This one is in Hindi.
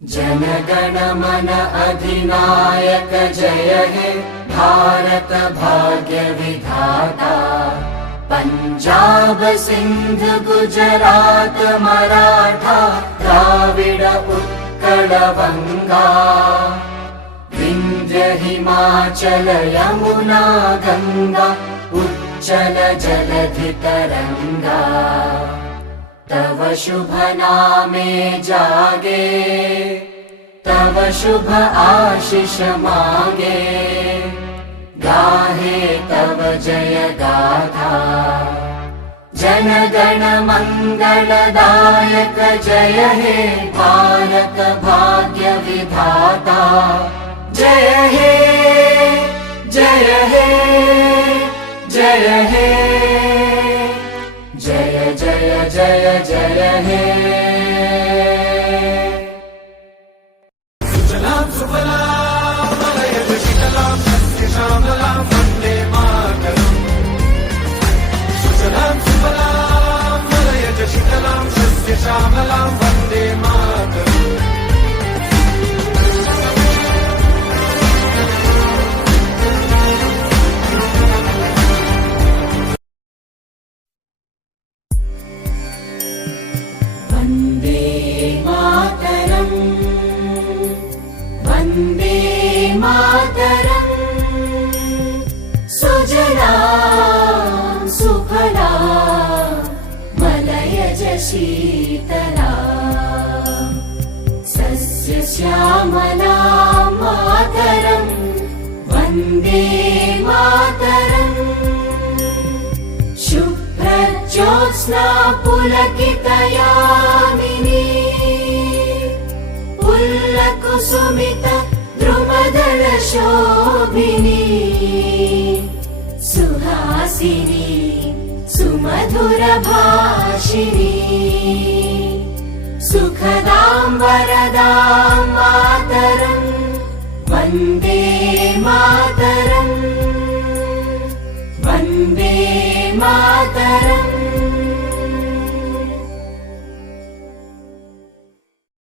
जनगण मन अधिनायक जय हे भारत भाग्य विधाता। पंजाब सिंध गुजरात मराठा द्राविड उत्कल बंगा। विंध्य हिमाचल यमुना गंगा उच्चल जलधि तरंगा। तव शुभ नामे जागे तव शुभ आशीष मांगे। गाहे तव जय गाथा जनगण मंगलदायक जय हे भारत भाग्य विधाता। जय हे जय हे जय हे जय जय जय जय हे। सुजलां सुफलां मलयजशीतलां सस्यश्यामलां वन्दे मातरम्। सुजलां सुफलां मलयजशीतलां सस्यश्यामलां वन्दे मातरम्। वन्दे मातरम् वन्दे मातरम्। सुजलां सुफलां मलयज शीतलां सस्यश्यामलां मातरम् वन्दे मातरम्। शुभ्रज्योत्स्ना पुलकितयामिनी पुल्लकुसुमित द्रुमदल शोभिनी। सुहासिनी सुमधुर भाषिणी सुखदां वरदां मातरम् वन्दे मातरम् वन्दे मातरम्।